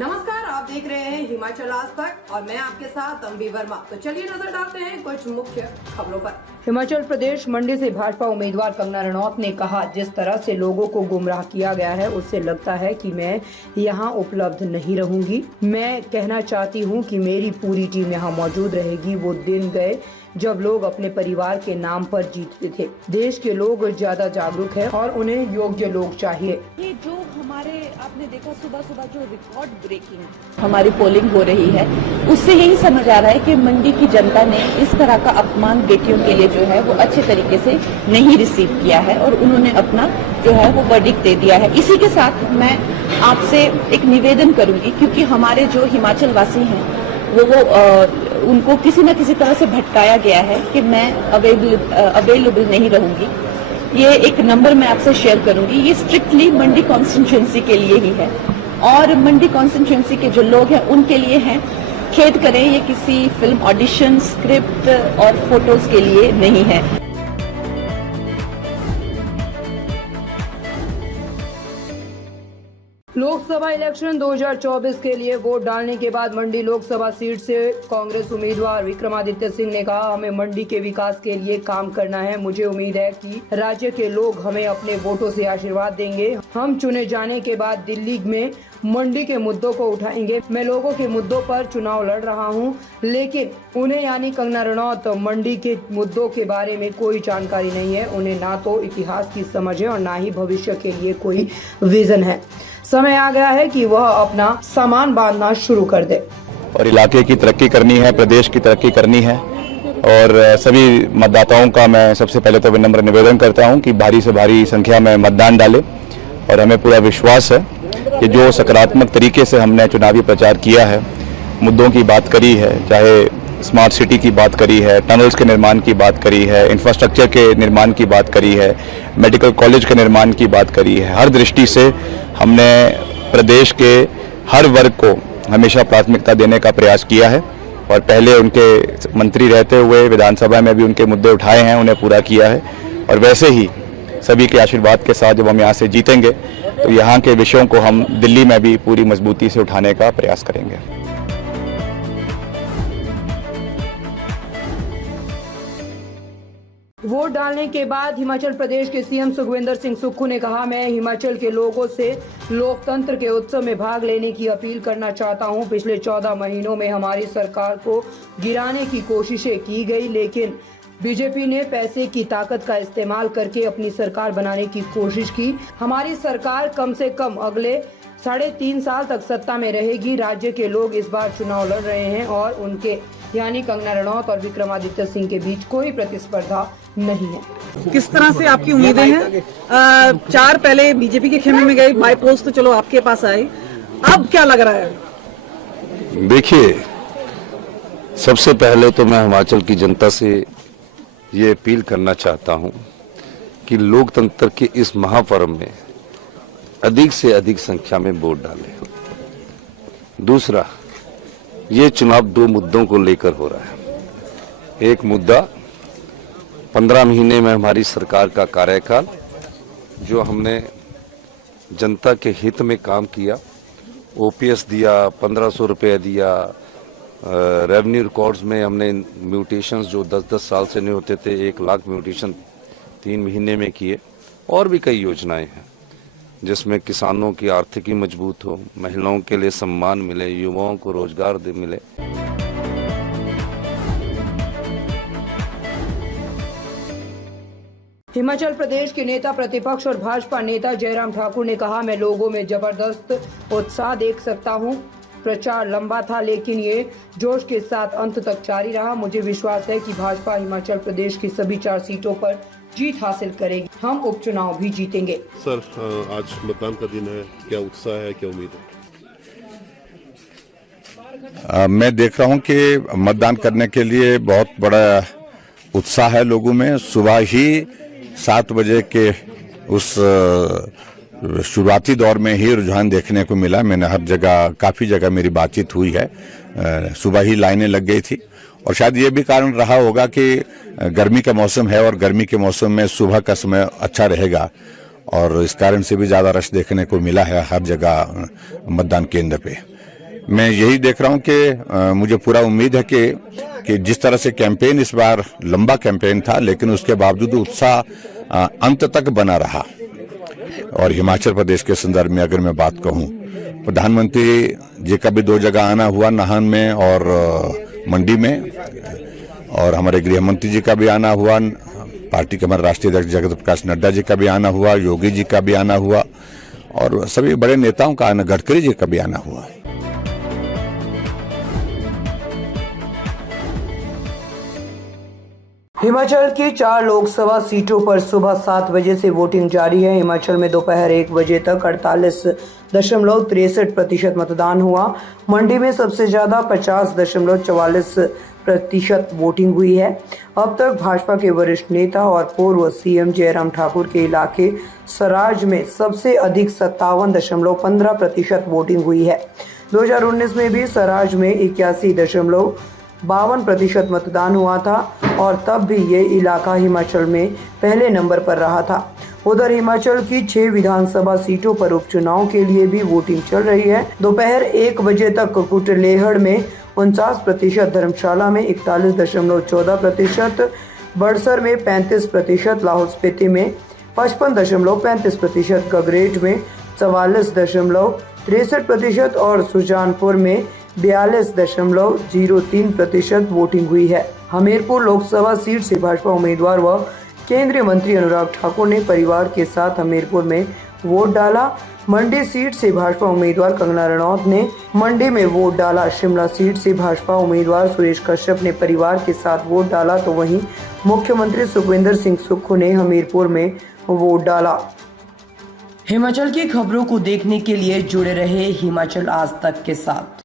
नमस्कार, आप देख रहे हैं हिमाचल आज तक और मैं आपके साथ अम्बी वर्मा। तो चलिए नजर डालते हैं कुछ मुख्य खबरों पर। हिमाचल प्रदेश मंडी से भाजपा उम्मीदवार कंगना रनौत ने कहा, जिस तरह से लोगों को गुमराह किया गया है उससे लगता है कि मैं यहां उपलब्ध नहीं रहूंगी। मैं कहना चाहती हूं कि मेरी पूरी टीम यहां मौजूद रहेगी। वो दिन गए जब लोग अपने परिवार के नाम पर जीतते थे। देश के लोग ज्यादा जागरूक हैं और उन्हें योग्य लोग चाहिए। ये जो हमारे आपने देखा सुबह सुबह जो रिकॉर्ड ब्रेकिंग हमारी पोलिंग हो रही है, उससे यही समझ आ रहा है कि मंडी की जनता ने इस तरह का अपमान बेटियों के लिए जो है वो अच्छे तरीके से नहीं रिसीव किया है और उन्होंने अपना जो है वो वर्डिक्ट दे दिया है। इसी के साथ मैं आपसे एक निवेदन करूंगी, क्योंकि हमारे जो हिमाचल वासी हैं वो उनको किसी न किसी तरह से भटकाया गया है कि मैं अवेलेबल नहीं रहूंगी। ये एक नंबर मैं आपसे शेयर करूंगी, ये स्ट्रिक्टली मंडी कॉन्स्टिट्यूएंसी के लिए ही है और मंडी कॉन्स्टिट्यूएंसी के जो लोग हैं उनके लिए हैं। खेद करें, ये किसी फिल्म ऑडिशन, स्क्रिप्ट और फोटोज के लिए नहीं है। लोकसभा इलेक्शन 2024 के लिए वोट डालने के बाद मंडी लोकसभा सीट से कांग्रेस उम्मीदवार विक्रमादित्य सिंह ने कहा, हमें मंडी के विकास के लिए काम करना है। मुझे उम्मीद है कि राज्य के लोग हमें अपने वोटों से आशीर्वाद देंगे। हम चुने जाने के बाद दिल्ली में मंडी के मुद्दों को उठाएंगे। मैं लोगों के मुद्दों पर चुनाव लड़ रहा हूं, लेकिन उन्हें यानी कंगना रनौत मंडी के मुद्दों के बारे में कोई जानकारी नहीं है। उन्हें ना तो इतिहास की समझ है और ना ही भविष्य के लिए कोई विजन है। समय आ गया है कि वह अपना सामान बांधना शुरू कर दे। और इलाके की तरक्की करनी है, प्रदेश की तरक्की करनी है और सभी मतदाताओं का मैं सबसे पहले तो विनम्र निवेदन करता हूं कि भारी से भारी संख्या में मतदान डालें। और हमें पूरा विश्वास है कि जो सकारात्मक तरीके से हमने चुनावी प्रचार किया है, मुद्दों की बात करी है, चाहे स्मार्ट सिटी की बात करी है, टनल्स के निर्माण की बात करी है, इंफ्रास्ट्रक्चर के निर्माण की बात करी है, मेडिकल कॉलेज के निर्माण की बात करी है, हर दृष्टि से हमने प्रदेश के हर वर्ग को हमेशा प्राथमिकता देने का प्रयास किया है। और पहले उनके मंत्री रहते हुए विधानसभा में भी उनके मुद्दे उठाए हैं, उन्हें पूरा किया है। और वैसे ही सभी के आशीर्वाद के साथ जब हम यहाँ से जीतेंगे तो यहाँ के विषयों को हम दिल्ली में भी पूरी मजबूती से उठाने का प्रयास करेंगे। वोट डालने के बाद हिमाचल प्रदेश के सीएम सुखविंदर सिंह सुक्खू ने कहा, मैं हिमाचल के लोगों से लोकतंत्र के उत्सव में भाग लेने की अपील करना चाहता हूं। पिछले 14 महीनों में हमारी सरकार को गिराने की कोशिशें की गई, लेकिन बीजेपी ने पैसे की ताकत का इस्तेमाल करके अपनी सरकार बनाने की कोशिश की। हमारी सरकार कम से कम अगले 3.5 साल तक सत्ता में रहेगी। राज्य के लोग इस बार चुनाव लड़ रहे हैं और उनके यानी कंगना रनौत और विक्रमादित्य सिंह के बीच कोई प्रतिस्पर्धा नहीं है। किस तरह से आपकी उम्मीदें हैं? 4 पहले बीजेपी के खेमे में गए, बाय पोस्ट तो चलो आपके पास आए, अब क्या लग रहा है? देखिए, सबसे पहले तो मैं हिमाचल की जनता से ये अपील करना चाहता हूं कि लोकतंत्र के इस महापर्व में अधिक से अधिक संख्या में वोट डालें। दूसरा, ये चुनाव 2 मुद्दों को लेकर हो रहा है। एक मुद्दा 15 महीने में हमारी सरकार का कार्यकाल, जो हमने जनता के हित में काम किया, ओपीएस दिया, 1500 रुपये दिया, रेवेन्यू रिकॉर्ड्स में हमने म्यूटेशंस जो 10-10 साल से नहीं होते थे, 1 लाख म्यूटेशन 3 महीने में किए। और भी कई योजनाएं हैं जिसमें किसानों की आर्थिकी मजबूत हो, महिलाओं के लिए सम्मान मिले, युवाओं को रोजगार मिले। हिमाचल प्रदेश के नेता प्रतिपक्ष और भाजपा नेता जयराम ठाकुर ने कहा, मैं लोगों में जबरदस्त उत्साह देख सकता हूं। प्रचार लंबा था लेकिन ये जोश के साथ अंत तक जारी रहा। मुझे विश्वास है कि भाजपा हिमाचल प्रदेश की सभी 4 सीटों पर जीत हासिल करेगी। हम उपचुनाव भी जीतेंगे। सर, आज मतदान का दिन है, क्या उत्साह है, क्या उम्मीद है? मैं देख रहा हूं कि मतदान करने के लिए बहुत बड़ा उत्साह है लोगों में। सुबह ही 7 बजे के उस शुरुआती दौर में ही रुझान देखने को मिला। मैंने हर जगह, काफ़ी जगह मेरी बातचीत हुई है। सुबह ही लाइनें लग गई थी और शायद ये भी कारण रहा होगा कि गर्मी का मौसम है और गर्मी के मौसम में सुबह का समय अच्छा रहेगा और इस कारण से भी ज़्यादा रश देखने को मिला है हर जगह मतदान केंद्र पे। मैं यही देख रहा हूं कि मुझे पूरा उम्मीद है कि जिस तरह से कैंपेन इस बार लंबा कैंपेन था, लेकिन उसके बावजूद उत्साह अंत तक बना रहा। और हिमाचल प्रदेश के संदर्भ में अगर मैं बात कहूं, प्रधानमंत्री जी का भी 2 जगह आना हुआ, नाहन में और मंडी में, और हमारे गृह मंत्री जी का भी आना हुआ, पार्टी के हमारे राष्ट्रीय अध्यक्ष जगत प्रकाश नड्डा जी का भी आना हुआ, योगी जी का भी आना हुआ, और सभी बड़े नेताओं का आना, गडकरी जी का भी आना हुआ। हिमाचल की 4 लोकसभा सीटों पर सुबह 7 बजे से वोटिंग जारी है। हिमाचल में दोपहर 1 बजे तक 48.63% मतदान हुआ। मंडी में सबसे ज्यादा 50.44% वोटिंग हुई है। अब तक भाजपा के वरिष्ठ नेता और पूर्व सीएम जयराम ठाकुर के इलाके सराज में सबसे अधिक 57.15% वोटिंग हुई है। 2019 में भी सराज में 81.52% मतदान हुआ था और तब भी ये इलाका हिमाचल में पहले नंबर पर रहा था। उधर हिमाचल की 6 विधानसभा सीटों पर उपचुनाव के लिए भी वोटिंग चल रही है। दोपहर 1 बजे तक कुटलेहड़ में 49%, धर्मशाला में 41.14%, बड़सर में 35%, लाहौल स्पीति में 55.35%, गगरेट में 44.63% और सुजानपुर में 42.03% वोटिंग हुई है। हमीरपुर लोकसभा सीट से भाजपा उम्मीदवार व केंद्रीय मंत्री अनुराग ठाकुर ने परिवार के साथ हमीरपुर में वोट डाला। मंडी सीट से भाजपा उम्मीदवार कंगना रनौत ने मंडी में वोट डाला। शिमला सीट से भाजपा उम्मीदवार सुरेश कश्यप ने परिवार के साथ वोट डाला, तो वहीं मुख्यमंत्री सुखविंदर सिंह सुक्खू ने हमीरपुर में वोट डाला। हिमाचल की खबरों को देखने के लिए जुड़े रहे हिमाचल आज तक के साथ।